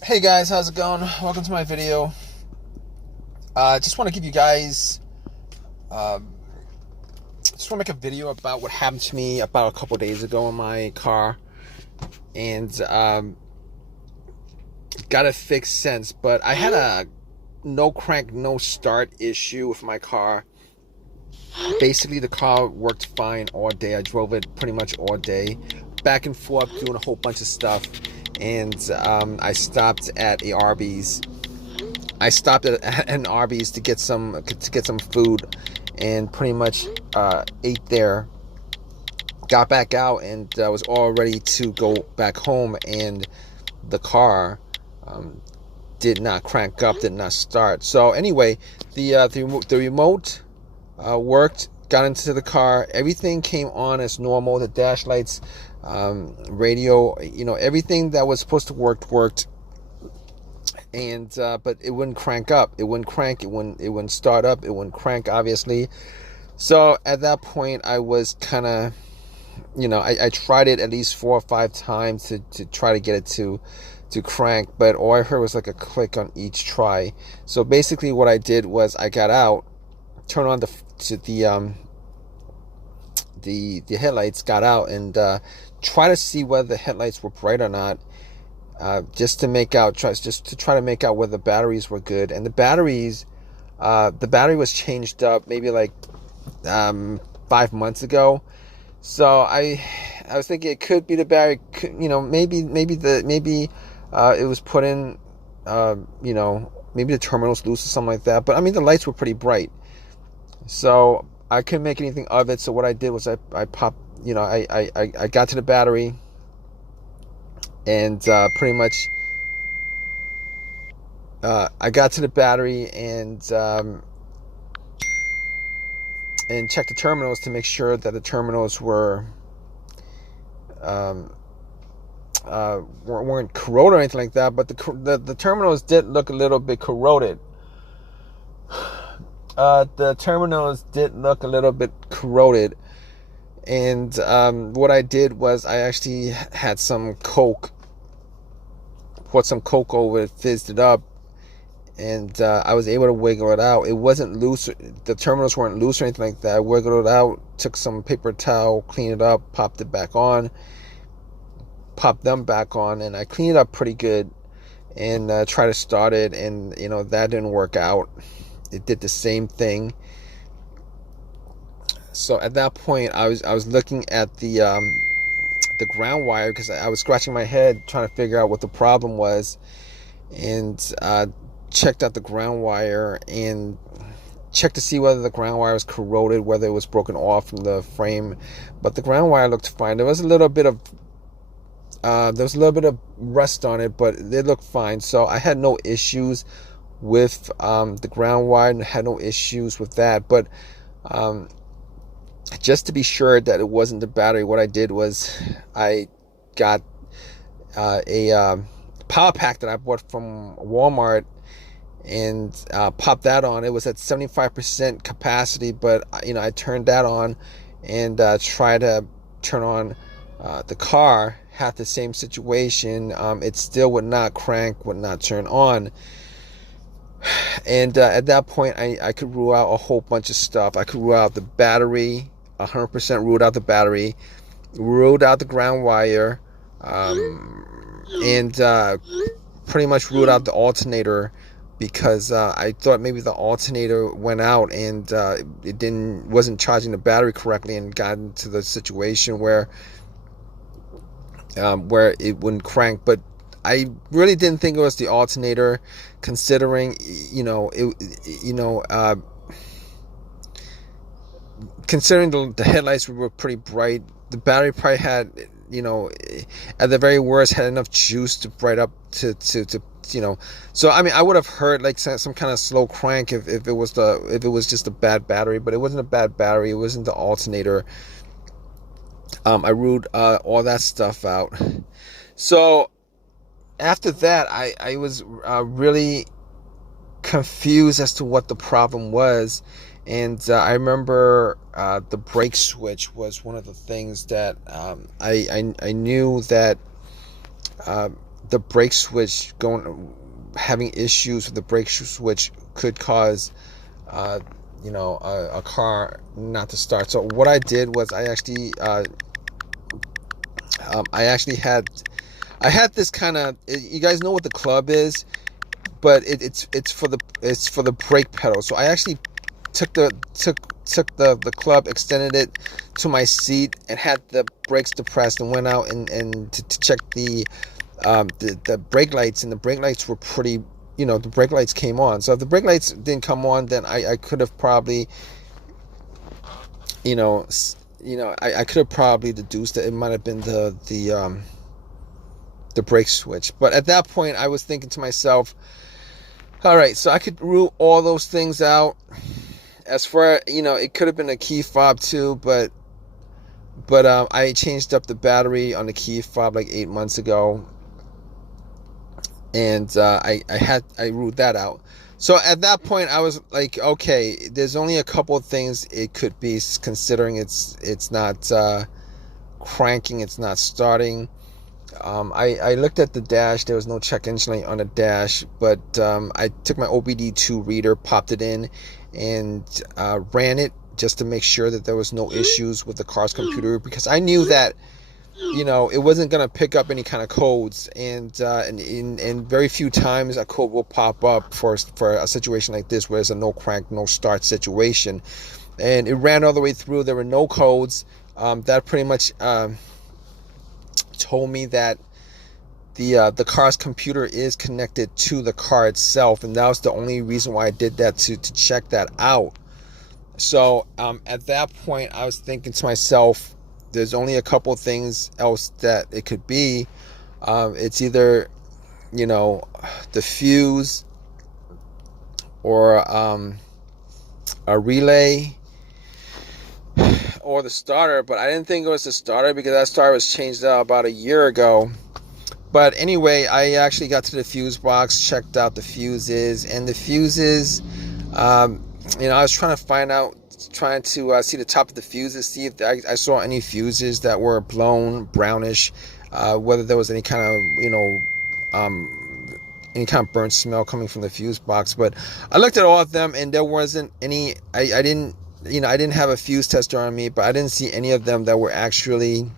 Hey guys, how's it going? Welcome to my video. Just want to give you guys, um, just want to make a video about what happened to me about a couple days ago in my car, and got it fixed since. But I had a no crank, no start issue with my car. Basically, the car worked fine all day. I drove it pretty much all day, back and forth, doing a whole bunch of stuff, and I stopped at a Arby's. I stopped at an Arby's to get some food, and pretty much ate there. Got back out and was all ready to go back home, and the car um, did not crank up, did not start. So anyway, the remote worked. Got into the car. Everything came on as normal. The dash lights, radio, everything that was supposed to worked. And but it wouldn't crank up, it wouldn't crank, it wouldn't start up, it wouldn't crank, obviously. So at that point I was kind of, I tried it at least 4 or 5 times to try to get it to crank, but all I heard was like a click on each try. So basically what I did was I got out, turned on the headlights, got out, and try to see whether the headlights were bright or not, just to try to make out whether the batteries were good. And the battery was changed up maybe like 5 months ago. So I was thinking it could be the battery. Maybe it was put in. Maybe the terminal's loose or something like that. But I mean, the lights were pretty bright, so I couldn't make anything of it. So what I did was I popped. I got to the battery, and pretty much I got to the battery and checked the terminals to make sure that the terminals um, weren't corroded or anything like that. But the terminals did look a little bit corroded. The terminals did look a little bit corroded, and what I did was I actually had some Coke, poured some Coke over it, fizzed it up, and I was able to wiggle it out. It wasn't loose. The terminals weren't loose or anything like that. I wiggled it out, took some paper towel, cleaned it up, popped them back on, and I cleaned it up pretty good, and tried to start it, and that didn't work out. It did the same thing. So at that point, I was looking at the ground wire, because I was scratching my head trying to figure out what the problem was, and checked out the ground wire and checked to see whether the ground wire was corroded, whether it was broken off from the frame. But the ground wire looked fine. There was a little bit of rust on it, but it looked fine. So I had no issues with the ground wire, and had no issues with that. But just to be sure that it wasn't the battery, what I did was I got a power pack that I bought from Walmart, and popped that on. It was at 75% capacity, but I turned that on and tried to turn on the car. Had the same situation. It still would not crank, would not turn on. And at that point, I could rule out a whole bunch of stuff. I could rule out the battery, 100% ruled out the battery, ruled out the ground wire, and pretty much ruled out the alternator, because I thought maybe the alternator went out, and it wasn't charging the battery correctly, and got into the situation where it wouldn't crank. But I really didn't think it was the alternator, considering considering the headlights were pretty bright. The battery probably had, at the very worst, had enough juice to bright up to so I mean, I would have heard like some kind of slow crank if it was just a bad battery. But it wasn't a bad battery, it wasn't the alternator. I ruled all that stuff out. So after that, I was really confused as to what the problem was. And I remember the brake switch was one of the things that I knew that the brake switch having issues with the brake switch could cause a car not to start. So what I did was I actually had this kind of, you guys know what the club is, but it's for the brake pedal. So I actually took the club, extended it to my seat, and had the brakes depressed, and went out and to check the brake lights, and the brake lights were pretty, the brake lights came on. So if the brake lights didn't come on, then I could have probably, I could have probably deduced that it might have been the brake switch. But at that point, I was thinking to myself, all right, so I could rule all those things out. As far, it could have been a key fob too, but I changed up the battery on the key fob like 8 months ago, and I ruled that out. So at that point, I was like, okay, there's only a couple of things it could be, considering it's not cranking, it's not starting. I looked at the dash. There was no check engine light on the dash, but I took my OBD2 reader, popped it in, and ran it just to make sure that there was no issues with the car's computer, because I knew that it wasn't going to pick up any kind of codes, and very few times a code will pop up for a situation like this where there's a no crank, no start situation. And it ran all the way through. There were no codes. That pretty much told me that the car's computer is connected to the car itself, and that was the only reason why I did that, to check that out. So at that point, I was thinking to myself, there's only a couple of things else that it could be. It's either the fuse, or a relay, or the starter. But I didn't think it was the starter, because that starter was changed out about a year ago. But anyway, I actually got to the fuse box, checked out the fuses, and the fuses, I was trying to see the top of the fuses, see if I saw any fuses that were blown, brownish, whether there was any kind of, any kind of burnt smell coming from the fuse box. But I looked at all of them, and there wasn't any. I didn't have a fuse tester on me, but I didn't see any of them that were actually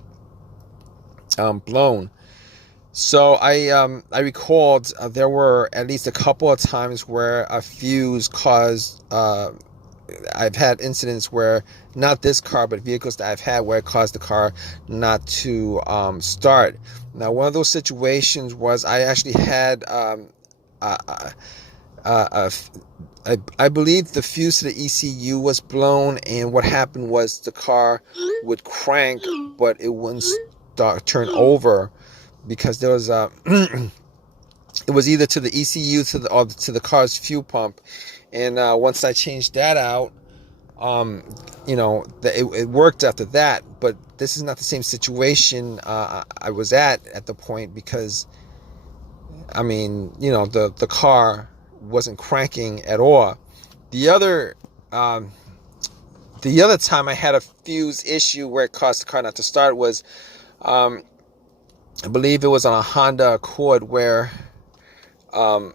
blown. So I recalled there were at least a couple of times where a fuse caused. I've had incidents where, not this car, but vehicles that I've had, where it caused the car not to start. Now, one of those situations was I actually had I believe the fuse to the ECU was blown, and what happened was the car would crank, but it wouldn't turn over, because there was it was either to the ECU or to the car's fuel pump. And once I changed that out, it worked after that. But this is not the same situation I was at the point, because the car wasn't cranking at all. The other time I had a fuse issue where it caused the car not to start was, I believe it was on a Honda Accord, where I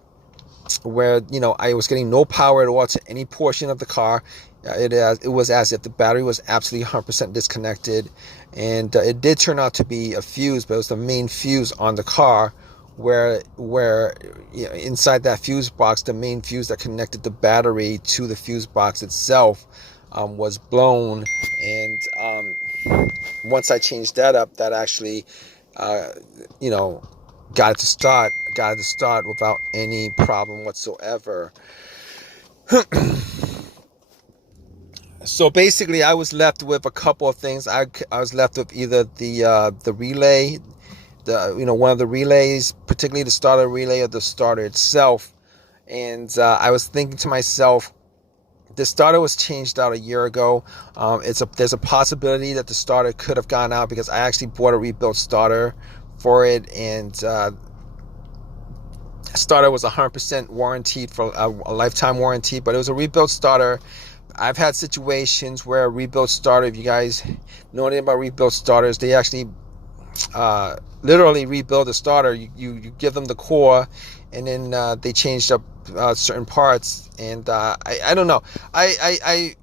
was getting no power at all to any portion of the car. It was as if the battery was absolutely 100% disconnected, and it did turn out to be a fuse, but it was the main fuse on the car, where inside that fuse box, the main fuse that connected the battery to the fuse box itself was blown. And once I changed that up, that actually got it to start without any problem whatsoever. So basically, I was left with a couple of things. I was left with either the relay, one of the relays, particularly the starter relay, or the starter itself. And I was thinking to myself, the starter was changed out a year ago. There's a possibility that the starter could have gone out, because I actually bought a rebuilt starter for it, and starter was 100% warranted, for a lifetime warranty, but it was a rebuilt starter. I've had situations where a rebuilt starter, if you guys know anything about rebuilt starters, they actually literally rebuild the starter. You give them the core, and then they changed up certain parts. And I don't know. I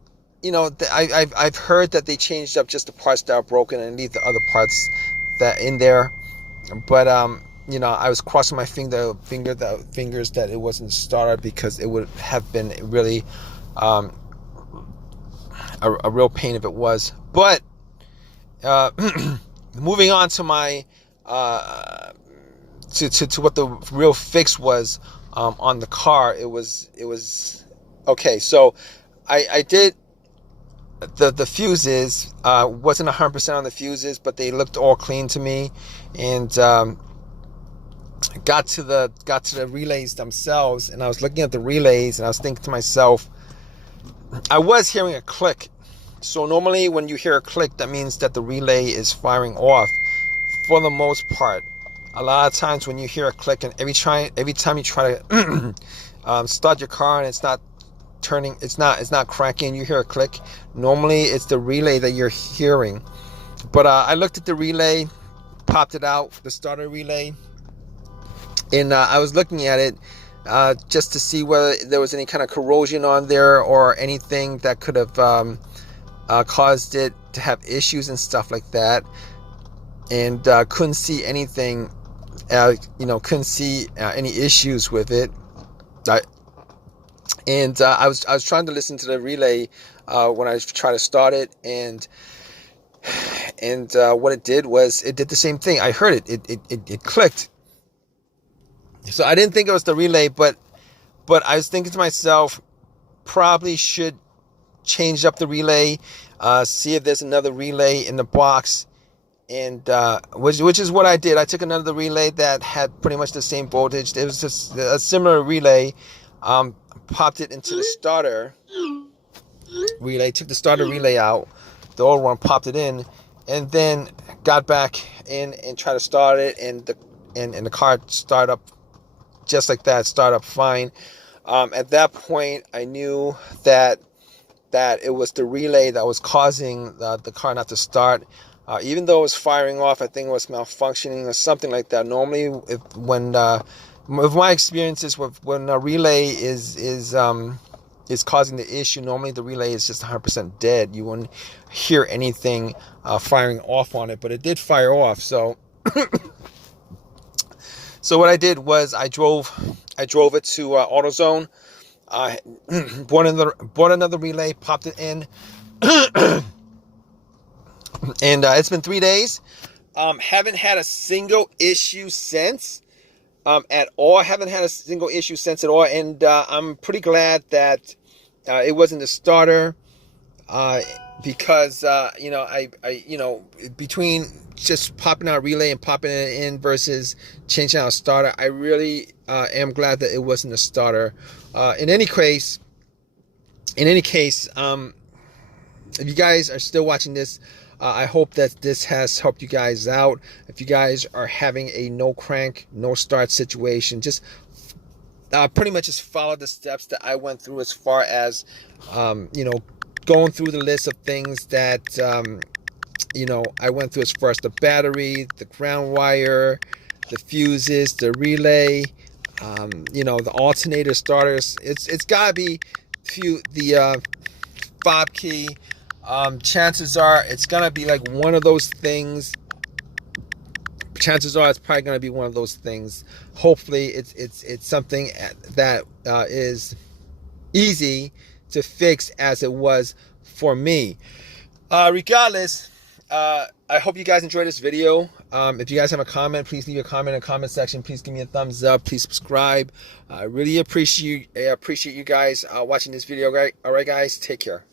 I've heard that they changed up just the parts that are broken and leave the other parts that in there. But I was crossing my fingers that it wasn't the starter, because it would have been really a real pain if it was. But moving on to my to what the real fix was on the car. It was okay. So I did the fuses. Wasn't 100% on the fuses, but they looked all clean to me. And got to the relays themselves, and I was looking at the relays, and I was thinking to myself, I was hearing a click. So normally when you hear a click, that means that the relay is firing off for the most part. A lot of times when you hear a click, and every time you try to start your car and it's not turning, it's not cranking, you hear a click, normally it's the relay that you're hearing. But I looked at the relay, popped it out, the starter relay, and I was looking at it just to see whether there was any kind of corrosion on there or anything that could have caused it to have issues and stuff like that. And couldn't see anything, couldn't see any issues with it. I was trying to listen to the relay when I tried to start it, and what it did was it did the same thing. I heard it. It clicked. So I didn't think it was the relay, but I was thinking to myself, probably should change up the relay, see if there's another relay in the box, and which is what I did. I took another relay that had pretty much the same voltage. It was just a similar relay. Popped it into the starter relay, took the starter relay out, the old one, popped it in, and then got back in and tried to start it, and the car started up just like that, started up fine. At that point, I knew that it was the relay that was causing the car not to start. Even though it was firing off, I think it was malfunctioning or something like that. Normally, with my experiences, when a relay is causing the issue, normally the relay is just 100% dead. You wouldn't hear anything firing off on it, but it did fire off. So what I did was I drove it to AutoZone. Bought another relay, popped it in, and it's been 3 days. Haven't had a single issue since. At all. I haven't had a single issue since at all, and I'm pretty glad that it wasn't the starter, because between just popping out a relay and popping it in versus changing out a starter, I really am glad that it wasn't a starter. In any case, if you guys are still watching this, I hope that this has helped you guys out. If you guys are having a no crank, no start situation, just pretty much just follow the steps that I went through, as far as going through the list of things that I went through, as far as the battery, the ground wire, the fuses, the relay, the alternator starters. It's gotta be the fob key. Chances are it's gonna be like one of those things. Chances are it's probably gonna be one of those things. Hopefully it's something that is easy to fix, as it was for me. Regardless, I hope you guys enjoyed this video. If you guys have a comment, please leave a comment in the comment section. Please give me a thumbs up. Please subscribe. I really appreciate you guys watching this video. All right, guys, take care.